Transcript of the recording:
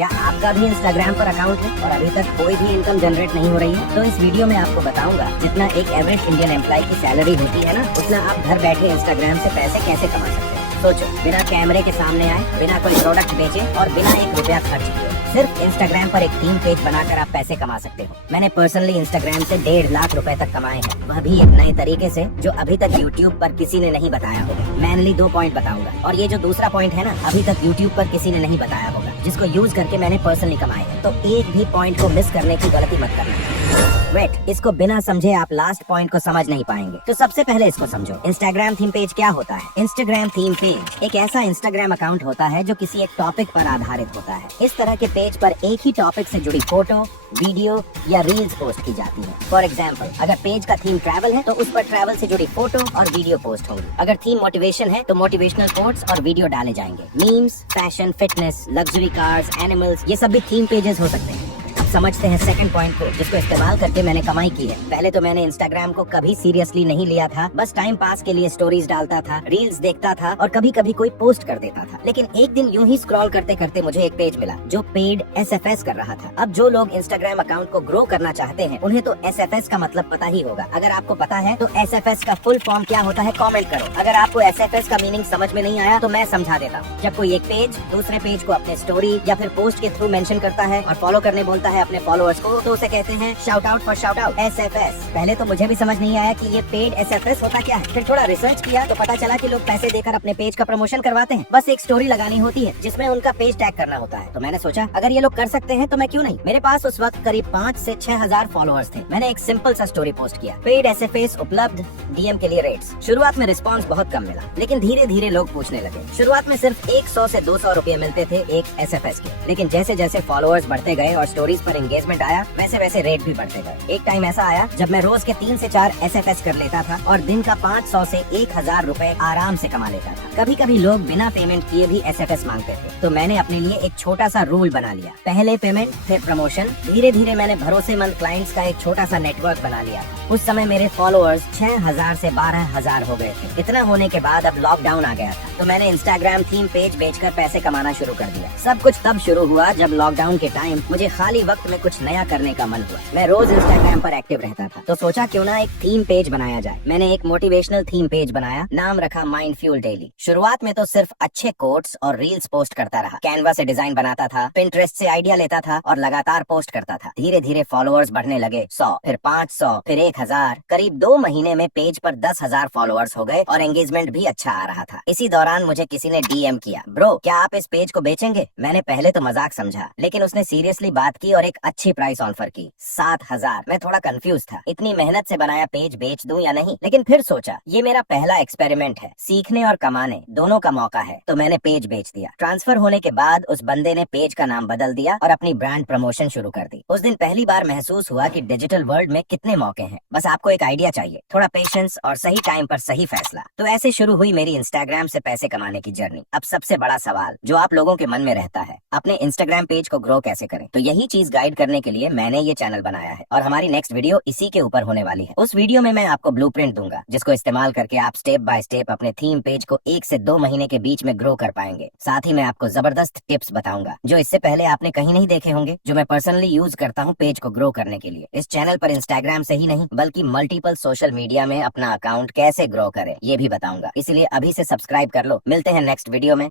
क्या आपका भी इंस्टाग्राम पर अकाउंट है और अभी तक कोई भी इनकम जनरेट नहीं हो रही है? तो इस वीडियो में आपको बताऊंगा जितना एक एवरेज इंडियन एम्प्लॉय की सैलरी होती है ना, उतना आप घर बैठे इंस्टाग्राम से पैसे कैसे कमा सकते हैं। सोचो, बिना कैमरे के सामने आए, बिना कोई प्रोडक्ट बेचे और बिना एक रुपया खर्च किए सिर्फ इंस्टाग्राम पर एक थीम पेज बनाकर आप पैसे कमा सकते हो। मैंने पर्सनली इंस्टाग्राम से 1.5 लाख रुपए तक कमाए हैं, वह भी एक नए तरीके से जो अभी तक यूट्यूब पर किसी ने नहीं बताया होगा। मेनली 2 पॉइंट बताऊंगा और ये जो दूसरा पॉइंट है ना, अभी तक यूट्यूब पर किसी ने नहीं बताया होगा, जिसको यूज करके मैंने पर्सनली कमाए हैं। तो एक भी पॉइंट को मिस करने की गलती मत करना। वेट, इसको बिना समझे आप लास्ट पॉइंट को समझ नहीं पाएंगे। तो सबसे पहले इसको समझो, इंस्टाग्राम थीम पेज क्या होता है। इंस्टाग्राम थीम पेज एक ऐसा इंस्टाग्राम अकाउंट होता है जो किसी एक टॉपिक पर आधारित होता है। इस तरह के पेज पर एक ही टॉपिक से जुड़ी फोटो, वीडियो या रील्स पोस्ट की जाती है। फॉर एग्जाम्पल, अगर पेज का थीम ट्रैवल है तो उस पर ट्रैवल से जुड़ी फोटो और वीडियो पोस्ट होंगी। अगर थीम मोटिवेशन है तो मोटिवेशनल कोट्स और वीडियो डाले जाएंगे। Memes, fashion, fitness, luxury cars, animals, ये सब भी थीम पेजेस हो सकते हैं। समझते हैं सेकंड पॉइंट को, जिसको इस्तेमाल करके मैंने कमाई की है। पहले तो मैंने इंस्टाग्राम को कभी सीरियसली नहीं लिया था, बस टाइम पास के लिए स्टोरीज डालता था, रील्स देखता था और कभी कभी कोई पोस्ट कर देता था। लेकिन एक दिन यूं ही स्क्रॉल करते करते मुझे एक पेज मिला जो पेड एसएफएस कर रहा था। अब जो लोग इंस्टाग्राम अकाउंट को ग्रो करना चाहते हैं उन्हें तो एसएफएस का मतलब पता ही होगा। अगर आपको पता है तो एसएफएस का फुल फॉर्म क्या होता है कॉमेंट करो। अगर आपको एसएफएस का मीनिंग समझ में नहीं आया तो मैं समझा देता हूँ। जब कोई एक पेज दूसरे पेज को अपने स्टोरी या फिर पोस्ट के थ्रू मेंशन करता है और फॉलो करने बोलता है अपने फॉलोअर्स को, तो उसे कहते हैं shout out for shout out, SFS. पहले तो मुझे भी समझ नहीं आया कि ये पेड एसएफएस होता क्या है। फिर थोड़ा रिसर्च किया तो पता चला कि लोग पैसे देकर अपने पेज का प्रमोशन करवाते हैं। बस एक स्टोरी लगानी होती है जिसमें उनका पेज टैग करना होता है। तो मैंने सोचा अगर ये लोग कर सकते हैं तो मैं क्यों नहीं। मेरे पास उस वक्त करीब 5 से 6 हजार फॉलोअर्स थे। मैंने एक सिंपल सा स्टोरी पोस्ट किया, पेड एसएफएस उपलब्ध, डीएम के लिए रेट्स। शुरुआत में रिस्पॉन्स बहुत कम मिला, लेकिन धीरे धीरे लोग पूछने लगे। शुरुआत में सिर्फ 100 से 200 रुपए मिलते थे एक एसएफएस के, लेकिन जैसे जैसे फॉलोअर्स बढ़ते गए और स्टोरीज पर एंगेजमेंट आया, वैसे वैसे रेट भी बढ़ते गए। एक टाइम ऐसा आया जब मैं रोज के 3 से 4 एसएफएस कर लेता था और दिन का 500 से 1000 रुपए आराम से कमा लेता था। कभी कभी लोग बिना पेमेंट किए भी एसएफएस मांगते थे, तो मैंने अपने लिए एक छोटा सा रूल बना लिया, पहले पेमेंट फिर प्रमोशन। धीरे धीरे मैंने भरोसेमंद क्लाइंट्स का एक छोटा सा नेटवर्क बना लिया। उस समय मेरे फॉलोअर्स 6000 से 12000 हो गए थे। इतना होने के बाद अब लॉकडाउन आ गया था, तो मैंने इंस्टाग्राम थीम पेज बेचकर पैसे कमाना शुरू कर दिया। सब कुछ तब शुरू हुआ जब लॉकडाउन के टाइम मुझे खाली वक्त में कुछ नया करने का मन हुआ। मैं रोज इंस्टाग्राम पर एक्टिव रहता था, तो सोचा क्यों ना एक थीम पेज बनाया जाए। मैंने एक मोटिवेशनल थीम पेज बनाया, नाम रखा माइंड फ्यूल डेली। शुरुआत में तो सिर्फ अच्छे कोट्स और रील्स पोस्ट करता रहा। कैनवा से डिजाइन बनाता था, पिंटरेस्ट से आइडिया लेता था और लगातार पोस्ट करता था। धीरे धीरे फॉलोअर्स बढ़ने लगे, 100 फिर 500 फिर 1000। करीब 2 महीने में पेज पर 10,000 फॉलोअर्स हो गए और एंगेजमेंट भी अच्छा आ रहा था। इसी दौरान मुझे किसी ने डीएम किया, ब्रो क्या आप इस पेज को बेचेंगे? मैंने पहले तो मजाक समझा, लेकिन उसने सीरियसली बात की और एक अच्छी प्राइस ऑफर की, 7,000। मैं थोड़ा कंफ्यूज था, इतनी मेहनत से बनाया पेज बेच दूं या नहीं। लेकिन फिर सोचा ये मेरा पहला एक्सपेरिमेंट है, सीखने और कमाने दोनों का मौका है, तो मैंने पेज बेच दिया। ट्रांसफर होने के बाद उस बंदे ने पेज का नाम बदल दिया और अपनी ब्रांड प्रमोशन शुरू कर दी। उस दिन पहली बार महसूस हुआ कि डिजिटल वर्ल्ड में कितने मौके हैं। बस आपको एक आइडिया चाहिए, थोड़ा पेशेंस और सही टाइम पर सही फैसला। तो ऐसे शुरू हुई मेरी इंस्टाग्राम से पैसे कमाने की जर्नी। अब सबसे बड़ा सवाल जो आप लोगों के मन में रहता है, अपने इंस्टाग्राम पेज को ग्रो कैसे करें? तो यही चीज गाइड करने के लिए मैंने ये चैनल बनाया है और हमारी नेक्स्ट वीडियो इसी के ऊपर होने वाली है। उस वीडियो में मैं आपको ब्लूप्रिंट दूंगा, जिसको इस्तेमाल करके आप स्टेप बाय स्टेप अपने थीम पेज को 1 से 2 महीने के बीच में ग्रो कर पाएंगे। साथ ही मैं आपको जबरदस्त टिप्स बताऊंगा जो इससे पहले आपने कहीं नहीं देखे होंगे, जो मैं पर्सनली यूज करता हूँ पेज को ग्रो करने के लिए। इस चैनल पर इंस्टाग्राम से ही नहीं बल्कि मल्टीपल सोशल मीडिया में अपना अकाउंट कैसे ग्रो करें ये भी बताऊंगा, इसलिए अभी से सब्सक्राइब कर लो। मिलते हैं नेक्स्ट वीडियो में।